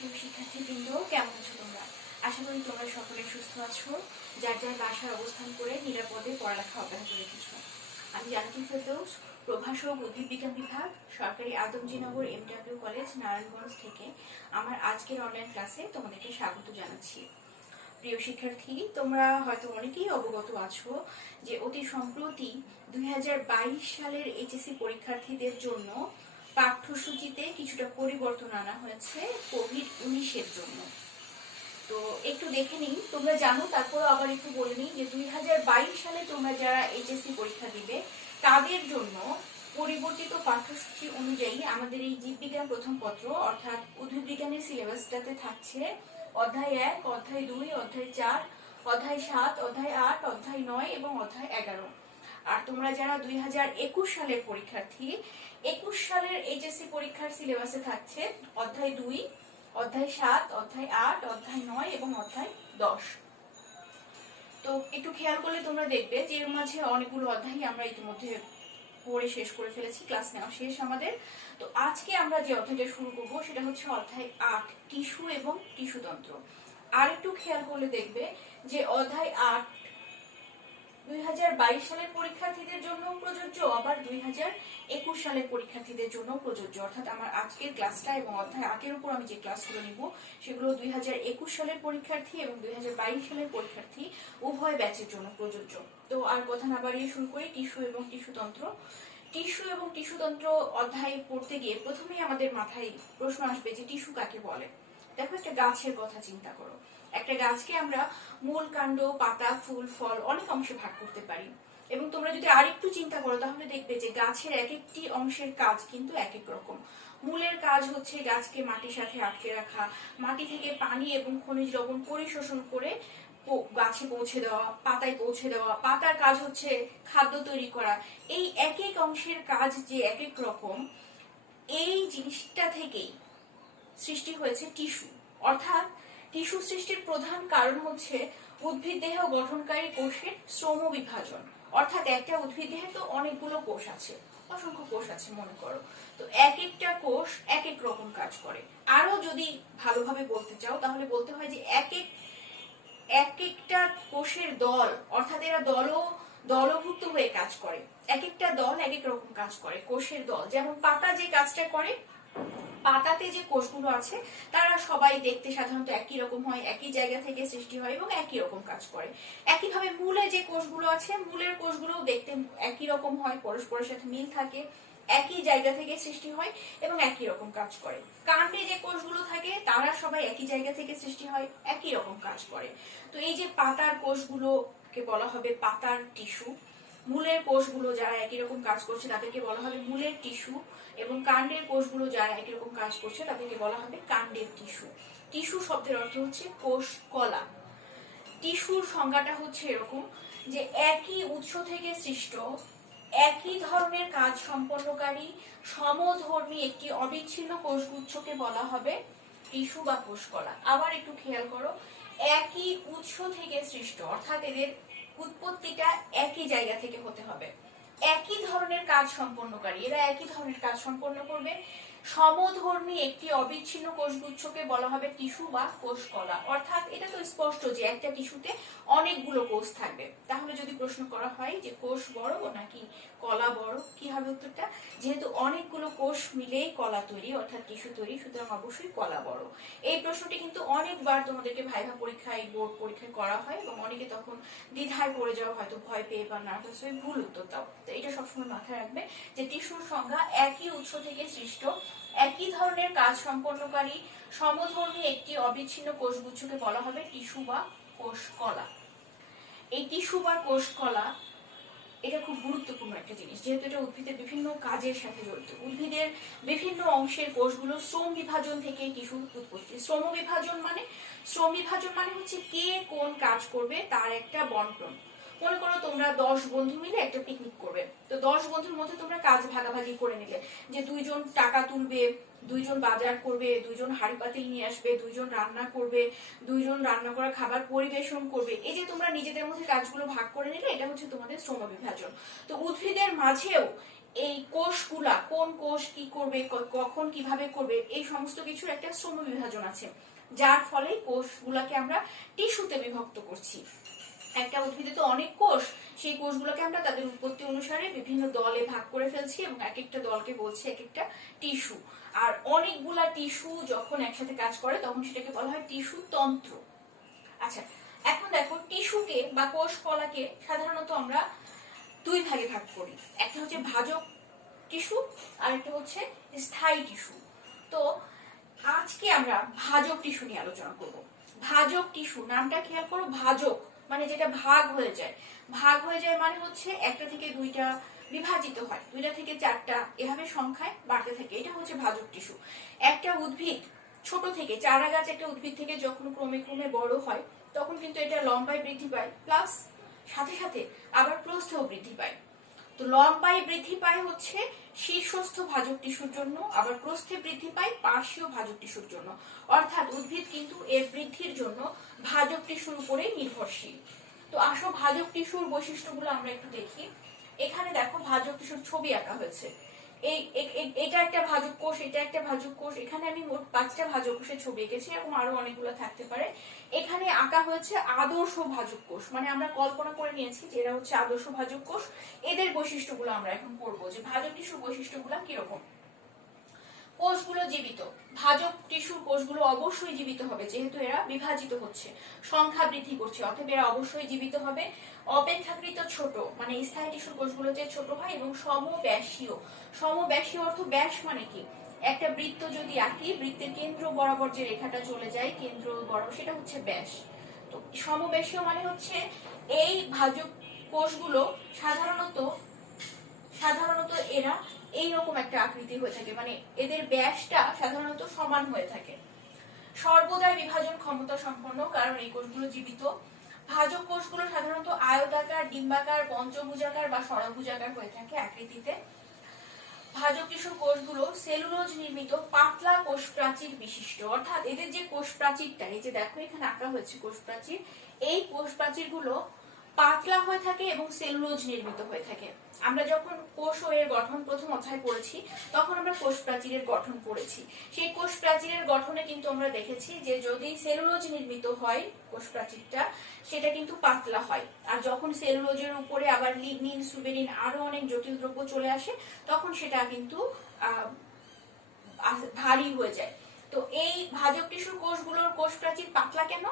প্রিয় শিক্ষার্থীবৃন্দ, কেমন আছো তোমরা? আশা করি তোমরা সকলে সুস্থ আছো, যার যার বাসায় অবস্থান করে নিরাপদে পড়ালেখা অব্যাহত রেখেছো। আমি জান্নাতুল ফেরদৌস, প্রভাষক উদ্ভিদ বিজ্ঞান বিভাগ, সরকারি আদমজীনগর এমডব্লিউ কলেজ, নারায়ণগঞ্জ থেকে আমার আজকের অনলাইন ক্লাসে তোমাদেরকে স্বাগত জানাচ্ছি। প্রিয় শিক্ষার্থী, তোমরা হয়তো অনেকেই অবগত আছো যে অতি সম্প্রতি 2022 সালের এইচএসসি পরীক্ষার্থীদের জন্য পাঠ্যসূচিতে কিছুটা পরিবর্তন আনা হয়েছে কোভিড-19 জন্য। তো একটু দেখে নিই, তোমরা জানো, তারপর আবার একটু বলে নিই যে 2022 সালে তোমরা যারা এইচএসসি পরীক্ষা দিবে তাদের জন্য পরিবর্তিত পাঠ্যসূচি অনুযায়ী আমাদের এই জীববিজ্ঞান প্রথম পত্র অর্থাৎ উদ্ভিদ বিজ্ঞানের সিলেবাসটাতে থাকছে অধ্যায় 1, অধ্যায় 2, অধ্যায় 4, অধ্যায় 7, অধ্যায় 8, অধ্যায় 9 এবং অধ্যায় 11। আর তোমরা যারা 2021 সালের পরীক্ষার্থী, 21 সালের এইচএসসি পরীক্ষার সিলেবাসে থাকছে অধ্যায় 2, অধ্যায় 7, অধ্যায় 8, অধ্যায় 9 এবং অধ্যায় 10। তো একটু খেয়াল করলে তোমরা দেখবে যে এর মাঝে অনেকগুলো অধ্যায় আমরা ইতিমধ্যে পড়ে শেষ করে ফেলেছি, ক্লাস নেওয়া শেষ আমাদের। তো আজকে আমরা যে অধ্যায়টা শুরু করব সেটা হচ্ছে অধ্যায় 8, টিস্যু এবং টিস্যুতন্ত্র। আর একটু খেয়াল করলে দেখবে যে অধ্যায় 8 2022 সালের পরীক্ষার্থীদের জন্য প্রযোজ্য, আবার 2021 সালের পরীক্ষার্থীদের জন্য প্রযোজ্য। অর্থাৎ আমার আজকের ক্লাসটা এবং অধ্যায় 8 এর উপর আমি যে ক্লাসগুলো নিব সেগুলো 2021 সালের পরীক্ষার্থী এবং 2022 সালের পরীক্ষার্থী উভয় ব্যাচের জন্য প্রযোজ্য। তো আর কথা না বাড়িয়ে শুরু করি টিস্যু এবং টিস্যুতন্ত্র। টিস্যু এবং টিস্যুতন্ত্র অধ্যায় পড়তে গিয়ে প্রথমেই আমাদের মাথায় প্রশ্ন আসবে যে টিস্যু কাকে বলে। দেখো, একটা গাছের কথা চিন্তা করো। একটা গাছকে আমরা মূল, কাণ্ড, পাতা, ফুল, ফল অনেক অংশে ভাগ করতে পারি। এবং তোমরা যদি আরেকটু চিন্তা করো তাহলে দেখবে যে গাছের এক একটি অংশের কাজ কিন্তু এক এক রকম। মূলের কাজ হচ্ছে গাছকে মাটির সাথে আটকে রাখা, মাটি থেকে পানি এবং খনিজ লবণ পরিশোষণ করে গাছে পৌঁছে দেওয়া, পাতায় পৌঁছে দেওয়া। পাতার কাজ হচ্ছে খাদ্য তৈরি করা। এই এক এক অংশের কাজ যে এক এক রকম, এই জিনিসটা থেকেই সৃষ্টি হয়েছে টিস্যু। অর্থাৎ টিস্যু সৃষ্টির প্রধান কারণ হচ্ছে উদ্ভিদ দেহ গঠনকারী কোষের শ্রম বিভাজন। অর্থাৎ একটা উদ্ভিদ দেহে তো অনেকগুলো কোষ আছে, অসংখ্য কোষ আছে মনে করো। তো এক একটা কোষ এক এক রকম কাজ করে। আরো যদি ভালোভাবে বলতে চাও তাহলে বলতে হয় যে এক একটা কোষের দল, অর্থাৎ এরা দলভুক্ত হয়ে কাজ করে। এক একটা দল এক এক রকম কাজ করে। কোষের দল, যেমন পাতা যে কাজটা করে, পাতাতে যে কোষগুলো আছে তারা সবাই দেখতে সাধারণত একই রকম হয়, একই জায়গা থেকে সৃষ্টি হয় এবং একই রকম কাজ করে। একইভাবে মূলে যে কোষগুলো আছে, মূলের কোষগুলো দেখতে একই রকম হয়, পরস্পরের সাথে মিল থাকে, একই জায়গা থেকে সৃষ্টি হয় এবং একই রকম কাজ করে। কাণ্ডে যে কোষগুলো থাকে তারা সবাই একই জায়গা থেকে সৃষ্টি হয়, একই রকম কাজ করে। তো এই যে পাতার কোষগুলোকে বলা হবে পাতার টিস্যু। মূলের কোষগুলো যারা একই রকম কাজ করছে তাদেরকে বলা হবে মূলের টিস্যু, এবং কাণ্ডের কোষগুলো যারা একই রকম কাজ করছে তাদেরকে বলা হবে কাণ্ডের টিস্যু। টিস্যু শব্দের অর্থ হচ্ছে কোষ কলা। টিস্যুর সংজ্ঞাটা হচ্ছে এরকম যে একই উৎস থেকে সৃষ্ট, একই ধরনের কাজ সম্পন্নকারী সমধর্মী একটি অবিচ্ছিন্ন কোষগুচ্ছকে বলা হবে টিস্যু বা কোষকলা। আবার একটু খেয়াল করো, একই উৎস থেকে সৃষ্ট, অর্থাৎ এদের উৎপত্তিটা একই জায়গা থেকে হতে হবে। একই ধরনের কাজ সম্পন্নকারী, এরা একই ধরনের কাজ সম্পন্ন করবে। সমধর্মী একটি অবিচ্ছিন্ন কোষগুচ্ছকে বলা হবে টিস্যু বা কোষকলা। অর্থাৎ এটা তো স্পষ্ট যে একটা টিস্যুতে অনেকগুলো কোষ থাকবে। তাহলে যদি প্রশ্ন করা হয় যে কোষ বড় নাকি কলা বড়, কি হবে উত্তরটা? যেহেতু অনেকগুলো কোষ মিলেই কলা তৈরি অর্থাৎ টিস্যু তৈরি, সুতরাং অবশ্যই কলা বড়। এই প্রশ্নটি কিন্তু অনেকবার তোমাদেরকে ভাইভা পরীক্ষায়, বোর্ড পরীক্ষায় করা হয় এবং অনেকে তখন দ্বিধায় পড়ে যাওয়া, হয়তো ভয় পেয়ে বা নার্ভাস হয়ে ভুল উত্তর দাও। তো এটা সবসময় মাথায় রাখবে যে টিস্যুর সংজ্ঞা একই উৎস থেকে সৃষ্ট, একই ধরনের কাজ সম্পন্নকারী সমধর্মী একটি অবিচ্ছিন্ন কোষগুচ্ছকে বলা হবে টিস্যু বা কোষকলা। এই টিস্যু বা কোষকলা এটা খুব গুরুত্বপূর্ণ একটা জিনিস, যেহেতু এটা উদ্ভিদের বিভিন্ন কাজের সাথে জড়িত। উদ্ভিদের বিভিন্ন অংশের কোষগুলো শ্রম বিভাজন থেকে টিস্যু উৎপত্তি। শ্রম বিভাজন মানে হচ্ছে কে কোন কাজ করবে তার একটা বন্টন। মনে করো তোমরা 10 বন্ধু মিলে একটা পিকনিক করবে। তো 10 বন্ধুর মধ্যে তোমরা কাজ ভাগাভাগি করে নিলে, যে 2 জন টাকা তুলবে, 2 জন বাজার করবে, 2 জন হাঁড়ি পাতিল নিয়ে আসবে, 2 জন রান্না করবে, 2 জন রান্না করা খাবার পরিবেশন করবে। এই যে তোমরা নিজেদের মধ্যে কাজগুলো ভাগ করে নিলে, এটা হচ্ছে তোমাদের শ্রম বিভাজন। তো উদ্ভিদের মাঝেও এই কোষগুলা কোন কোষ কি করবে, কখন কিভাবে করবে, এই সমস্ত কিছুর একটা শ্রম বিভাজন আছে, যার ফলে কোষগুলাকে আমরা টিস্যুতে বিভক্ত করছি। একটা উদ্ভিদে তো অনেক কোষ, সেই কোষগুলোকে আমরা তাদের উৎপত্তি অনুসারে বিভিন্ন দলে ভাগ করে ফেলছি এবং এক একটা দলকে বলছি এক একটা টিস্যু। আর অনেকগুলা টিস্যু যখন একসাথে কাজ করে তখন সেটাকে বলা হয় টিস্যু তন্ত্র। আচ্ছা, এখন দেখো টিস্যুকে বা কোষ কলাকে সাধারণত আমরা দুই ভাগে ভাগ করি, একটা হচ্ছে ভাজক টিস্যু আর একটা হচ্ছে স্থায়ী টিস্যু। তো আজকে আমরা ভাজক টিস্যু নিয়ে আলোচনা করব। ভাজক টিস্যু নামটা খেয়াল করো, ভাজক মানে যেটা ভাগ হয়ে যায়। ভাগ হয়ে যায় মানে হচ্ছে একটা থেকে দুইটা বিভাজিত হয়, দুইটা থেকে চারটা, এভাবে সংখ্যায় বাড়তে থাকে, এটা হচ্ছে ভাজক টিস্যু। একটা উদ্ভিদ ছোট থেকে, চারা গাছ একটা উদ্ভিদ থেকে যখন ক্রমে ক্রমে বড় হয় তখন কিন্তু এটা লম্বায় বৃদ্ধি পায়, প্লাস সাথে সাথে আবার প্রস্থেও বৃদ্ধি পায়। তো লম্বায় বৃদ্ধি পায় হচ্ছে শীর্ষস্থ ভাজক টিস্যুর জন্য, আবার প্রস্থে বৃদ্ধি পায় পার্শ্বীয় ভাজক টিস্যুর জন্য। অর্থাৎ উদ্ভিদ কিন্তু এর বৃদ্ধির জন্য ভাজক টিস্যুর উপরে নির্ভরশীল। তো আসো ভাজক টিস্যুর বৈশিষ্ট্যগুলো আমরা একটু দেখি। এখানে দেখো ভাজক টিস্যুর ছবি আঁকা হয়েছে। এটা একটা ভাজক কোষ, এটা একটা ভাজক কোষ, এখানে আমি মোট 5টা ভাজক কোষের ছবি এঁকেছি, এবং আরো অনেকগুলো থাকতে পারে। এখানে আঁকা হয়েছে আদর্শ ভাজক কোষ, মানে আমরা কল্পনা করে নিয়েছি যে এরা হচ্ছে আদর্শ ভাজক কোষ। এদের বৈশিষ্ট্যগুলো আমরা এখন পড়বো যে ভাজক টিস্যুর বৈশিষ্ট্যগুলো কিরকম। কোষগুলো জীবিত, ভাজক টিস্যুর কোষগুলো অবশ্যই জীবিত হবে, যেহেতু এরা বিভাজিত হচ্ছে, সংখ্যা বৃদ্ধি করছে, অতএব এরা অবশ্যই জীবিত হবে। অপেক্ষাকৃত ছোট, মানে স্থায়ী টিস্যুর কোষগুলো যে ছোট হয়, এবং সমব্যাসীয়। সমব্যাসীয় অর্থ ব্যাস মানে কি, একটা বৃত্ত যদি আঁকি, বৃত্তের কেন্দ্র বরাবর যে রেখাটা চলে যায় কেন্দ্র বরাবর, সেটা হচ্ছে ব্যাস। তো সমব্যাসীয় মানে হচ্ছে এই ভাজক কোষগুলো সাধারণত এরা এইরকম একটা আকৃতি হয়ে থাকে, মানে এদের ব্যাসটা সাধারণত সমান হয়ে থাকে। সর্বদাই বিভাজন ক্ষমতা সম্পন্ন, কারণ এই কোষগুলো জীবিত। ভাজক কোষগুলো সাধারণত আয়তাকার, ডিম্বাকার, পঞ্চভুজাকার বা ষড়ভুজাকার হয়ে থাকে আকৃতিতে। ভাজক টিস্যুর কোষগুলো সেলুলোজ নির্মিত পাতলা কোষ প্রাচীর বিশিষ্ট, অর্থাৎ এদের যে কোষ প্রাচীরটা, এই যে দেখো এখানে আঁকা হয়েছে কোষ প্রাচীর, এই কোষ প্রাচীরগুলো পাতলা হয়ে থাকে এবং সেলুলোজ নির্মিত হয়ে থাকে। আমরা যখন কোষ ও এর গঠন প্রথম অধ্যায় পড়েছি তখন আমরা কোষ প্রাচীরের গঠন পড়েছি। সেই কোষ প্রাচীরের গঠনে কিন্তু আমরা দেখেছি যে যদি সেলুলোজ নির্মিত হয় কোষ প্রাচীরটা, সেটা কিন্তু পাতলা হয়, আর যখন সেলুলোজের উপরে আবার লিগনিন, সুবেরিন আরো অনেক জটিল দ্রব্য চলে আসে তখন সেটা কিন্তু ভারী হয়ে যায়। তো এই ভাজক টিস্যুর কোষগুলোর কোষ প্রাচীর পাতলা কেন?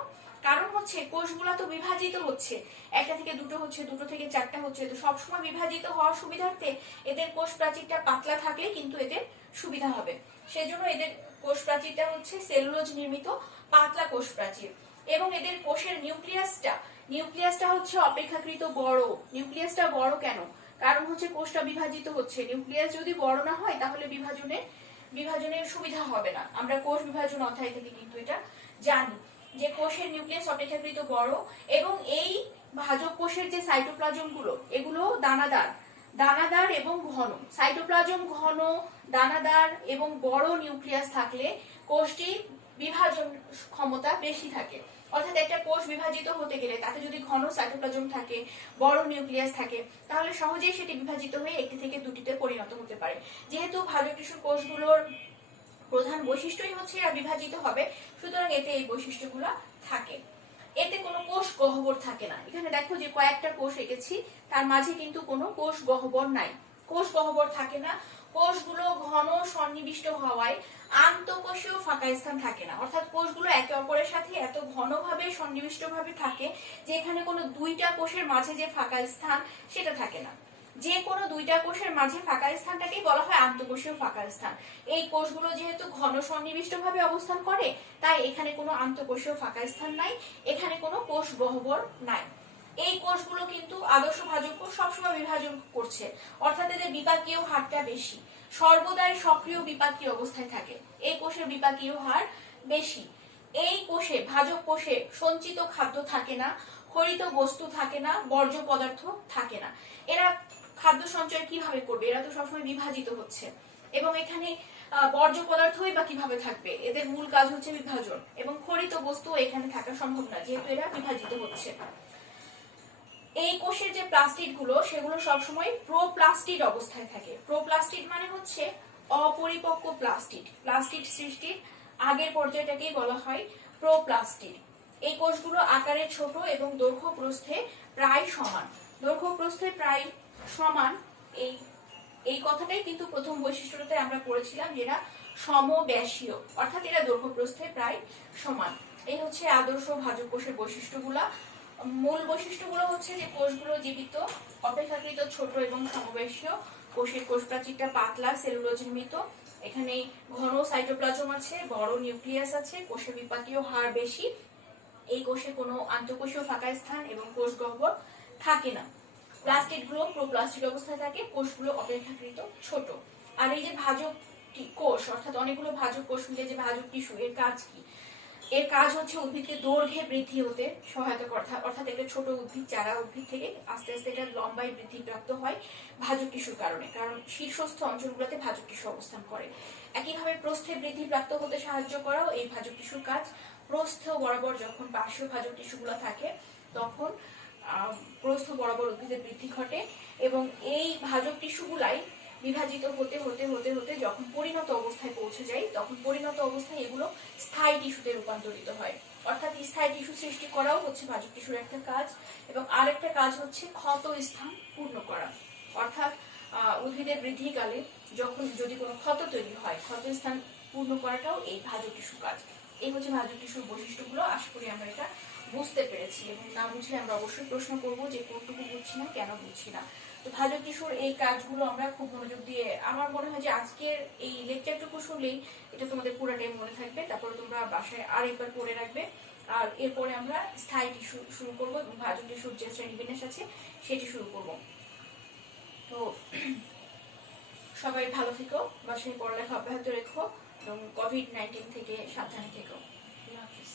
কারণ হচ্ছে কোষগুলো তো বিভাজিত হচ্ছে, একটা থেকে দুটো হচ্ছে, দুটো থেকে চারটা হচ্ছে, তো সবসময় বিভাজিত হওয়ার সুবিধার্থে এদের কোষ প্রাচীরটা পাতলা থাকলে কিন্তু এদের সুবিধা হবে। সেজন্য এদের কোষ প্রাচীরটা হচ্ছে সেলুলোজ নির্মিত পাতলা কোষ প্রাচীর। এবং এদের কোষের নিউক্লিয়াসটা হচ্ছে অপেক্ষাকৃত বড়। নিউক্লিয়াসটা বড় কেন? কারণ হচ্ছে কোষটা বিভাজিত হচ্ছে, নিউক্লিয়াস যদি বড় না হয় তাহলে বিভাজনের সুবিধা হবে না। আমরা কোষ বিভাজন অধ্যায় থেকে কিন্তু এটা জানি যে কোষের নিউক্লিয়াস অপেক্ষাকৃত বড়, এবং এই ভাজক কোষের যে সাইটোপ্লাজম গুলো, এগুলো দানাদার এবং ঘন। সাইটোপ্লাজম ঘন, দানাদার এবং বড় নিউক্লিয়াস থাকলে কোষটি বিভাজন ক্ষমতা বেশি থাকে। অর্থাৎ একটা কোষ বিভাজিত হতে গেলে তাতে যদি ঘন সাইটোপ্লাজম থাকে, বড় নিউক্লিয়াস থাকে, তাহলে সহজেই সেটি বিভাজিত হয়ে একটি থেকে দুটিতে পরিণত হতে পারে। যেহেতু ভাজক টিস্যুর কোষগুলোর প্রধান বৈশিষ্ট্যই হচ্ছে এরা বিভাজিত হবে, সুতরাং এতে এই বৈশিষ্ট্যগুলো থাকে। এতে কোনো কোষ গহ্বর থাকে না। এখানে দেখো যে কয়েকটা কোষ এঁকেছি, তার মাঝে কিন্তু কোনো কোষ গহ্বর নাই, কোষ গহ্বর থাকে না। কোষগুলো ঘন সন্নিবিষ্ট হওয়ায় আন্তঃকোষীয় ফাঁকা স্থান থাকে না, অর্থাৎ কোষগুলো একে অপরের সাথে এত ঘনভাবে সন্নিবিষ্টভাবে থাকে যে এখানে কোনো দুইটা কোষের মাঝে যে ফাঁকা স্থান সেটা থাকে না। যে কোনো দুইটা কোষের মাঝে ফাঁকা স্থানটাকেই বলা হয় আন্তঃকোষীয় ফাঁকা স্থান। এই কোষগুলো যেহেতু ঘন সন্নিবিষ্টভাবে অবস্থান করে, তাই এখানে কোনো আন্তঃকোষীয় ফাঁকা স্থান নাই, এখানে কোনো কোষ গহ্বর নাই। এই কোষগুলো কিন্তু আদর্শ ভাজক কোষ, সবসময় বিভাজন করছে, অর্থাৎ এদের বিপাকীয় হারটা বেশি, সর্বদাই সক্রিয় বিপাকীয় অবস্থায় থাকে, এই কোষের বিপাকীয় হার বেশি। এই কোষে, ভাজক কোষে সঞ্চিত খাদ্য থাকে না, খরিত বস্তু থাকে না, বর্জ্য পদার্থ থাকে না। এরা খাদ্য সঞ্চয় কিভাবে করবে? এরা তো সবসময় বিভাজিত হচ্ছে, এবং এখানে বর্জ্য পদার্থই বা কিভাবে থাকবে? এদের মূল কাজ হচ্ছে বিভাজন, এবং খরিত বস্তু এখানে থাকা সম্ভব না যেহেতু এরা বিভাজিত হচ্ছে। এই কোষের যে প্লাস্টিড গুলো সেগুলো সবসময় প্রোপ্লাস্টিড অবস্থায় থাকে। প্রোপ্লাস্টিড মানে হচ্ছে অপরিপক্ক প্লাস্টিড। প্লাস্টিড সৃষ্টির আগের পর্যায়টাকেই বলা হয় প্রোপ্লাস্টিড। এই কোষগুলো আকারে ছোট এবং দৈর্ঘ্য প্রস্থে প্রায় সমান। দৈর্ঘ্য প্রস্থে প্রায় সমান, এই এই কথাটাই কিন্তু প্রথম বৈশিষ্ট্যটাতে আমরা পড়েছিলাম যে এরা সমব্যাসীয়, অর্থাৎ এরা দৈর্ঘ্য প্রস্থে প্রায় সমান। এই হচ্ছে আদর্শ ভাজক কোষের বৈশিষ্ট্যগুলা। মূল বৈশিষ্ট্যগুলো হচ্ছে যে কোষগুলো জীবিত, অপেক্ষাকৃত ছোট এবং সমবেশীয়। কোষের কোষ প্রাচীরটা পাতলা, সেলুলোজ নির্মিত। এখানে ঘন সাইটোপ্লাজম আছে, বড় নিউক্লিয়াস আছে, কোষে বিপাকীয় হার বেশি। এই কোষে কোনো আন্তঃকোষীয় ফাঁকা স্থান এবং কোষ গহ্বর থাকে না। প্লাস্টিড গুলো প্রোপ্লাস্টিড অবস্থায় থাকে, কোষগুলো অপেক্ষাকৃত ছোট। আর এই যে ভাজক কোষ, অর্থাৎ অনেকগুলো ভাজক কোষ মিলে যে ভাজক টিস্যু, এর কাজ কি? এর কাজ হচ্ছে উদ্ভিদকে দৈর্ঘ্যে বৃদ্ধি হতে সহায়তা করা, অর্থাৎ একটা ছোট উদ্ভিদ, চারা উদ্ভিদ থেকে আস্তে আস্তে এটা লম্বায় বৃদ্ধি প্রাপ্ত হয় ভাজক টিস্যুর কারণে, কারণ শীর্ষস্থ অঞ্চলগুলোতে ভাজক টিস্যু অবস্থান করে। একইভাবে প্রস্থে বৃদ্ধি প্রাপ্ত হতে সাহায্য করাও এই ভাজক টিস্যুর কাজ। প্রস্থ বরাবর যখন পার্শ্বীয় ভাজক টিস্যুগুলো থাকে তখন প্রস্থ বরাবর উদ্ভিদের বৃদ্ধি ঘটে এবং এই ভাজক টিস্যুগুলাই বিভাজিত হতে হতে হতে হতে যখন পরিণত অবস্থায় পৌঁছে যায় তখন পরিণত অবস্থায় এগুলো স্থায়ী টিস্যুতে রূপান্তরিত হয়। অর্থাৎ স্থায়ী টিস্যু সৃষ্টি করাও হচ্ছে ভাজক টিস্যুর একটা কাজ। এবং আরেকটা কাজ হচ্ছে ক্ষত স্থান পূর্ণ করা, অর্থাৎ উদ্ভিদের বৃদ্ধিকালে যখন যদি কোনো ক্ষত তৈরি হয়, ক্ষত স্থান পূর্ণ করাটাও এই ভাজক টিস্যুর কাজ। এই হচ্ছে ভাজক টিস্যুর বৈশিষ্ট্যগুলো। আশা করি আমরা এটা বুঝতে পেরেছি, এবং না বুঝলে আমরা অবশ্যই প্রশ্ন করবো যে কোনটুকু বুঝছি না, কেন বুঝছি না। তো ভাজক টিস্যুর এই কাজগুলো আমরা খুব মনোযোগ দিয়ে, আমার মনে হয় যে আজকের এই লেকচারটুকু শুনলেই এটা তোমাদের পুরোটাই মনে থাকবে। তারপরে তোমরা বাসায় আরেকবার পড়ে রাখবে। আর এরপরে আমরা স্থায়ী টিস্যু শুরু করবো এবং ভাজক টিস্যুর যে শ্রেণীবিন্যাস আছে সেটি শুরু করব। তো সবাই ভালো থেকো, বাসায় পড়ালেখা অব্যাহত রেখো এবং কোভিড-19 থেকে সাবধানে থেকো। আল্লাহ হাফিজ।